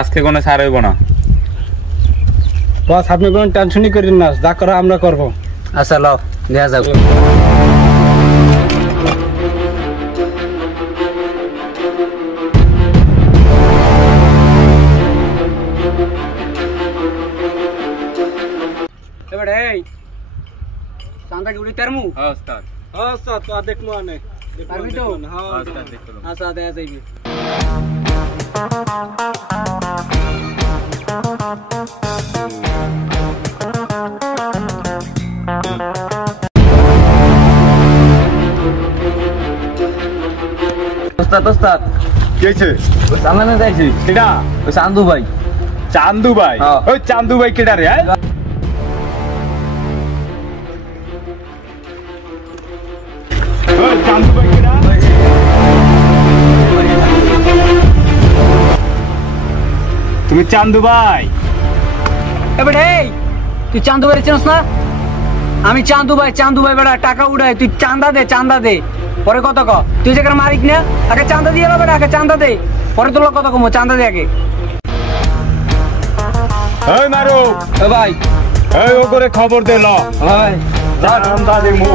আজকে কোনো ছাড় হইব না। বস আপনি কোনো টেনশনই করেন না, যা করা আমরা করবো। আচ্ছা লও দেখা যাক। এবারে এই চান্দা কি উড়ি তারমু? হ্যাঁ ওস্তাদ। আচ্ছা তো দেখমু আনে পারবি তো? হ্যাঁ ওস্তাদ দেখো। আচ্ছা দেখা যাইবি। ওস্তাদ ওস্তাদ কি হইছে? ওই সামনে যাইছি। কেডা? ওই চান্দু ভাই। চান্দু ভাই? হ্যাঁ। ওই চান্দু ভাই কেডা রে? ওই চান্দু ভাই কেডা? তুমি চান্দু ভাই? এবারে এই তুই চান্দু ভাই চিনস না? আমি চান্দু ভাই বেটা টাকা উড়াই, তুই চান্দা দে পরে কত ক। তুই যেখানে মালিক না, আগে চান্দা দিয়ে বেটা, আগে চান্দা দে পরে তোর কত কমো, চান্দা দে আগে। ওই মারু এ ভাই এই ও করে খবর দে ল। ভাই চান্দা দে মু।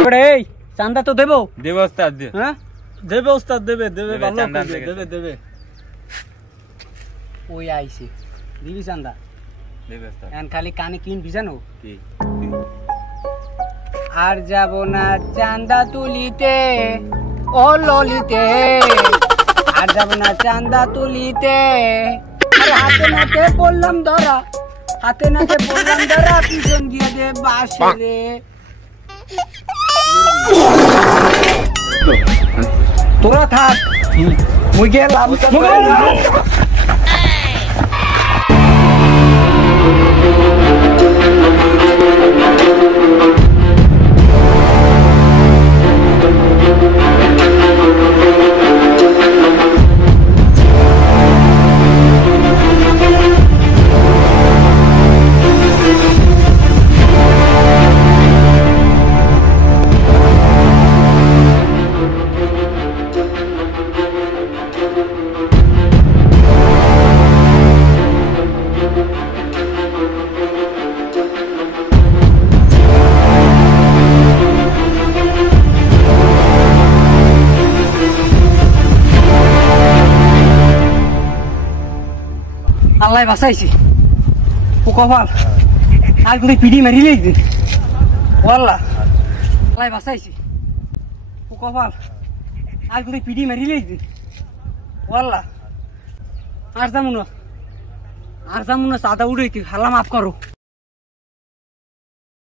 এবারে এই চান্দা তো দেবো। দেব ওস্তাদ দে। হ্যাঁ দেবে ওস্তাদ দেবে দেবে, ভালো চান্দা করবে, থেকে। দেবে ওই আইছে দিবি চান্দা। দেব ওস্তাদ। এখন খালি কানে কিনবি জানো? কি? আর যাব না চান্দা তুলিতে ও ললিতে, আর যাব না চান্দা তুলিতে। আরে হাতে নাতে বললাম ধরা, পিছন দিয়ে দে বাসে রে। তোরা থাক মুই গেলাম। আল্লাহ বাঁচাইছি ও কপাল, আর করে পিড়ি মারিলে আল্লাহ। আল্লাহ বাঁচাইছি ও কপাল, আর করে পিড়ি মারিলে আল্লাহ। আর যাবো না চাঁদা উড়াইতে, হাল্লা মাফ করো।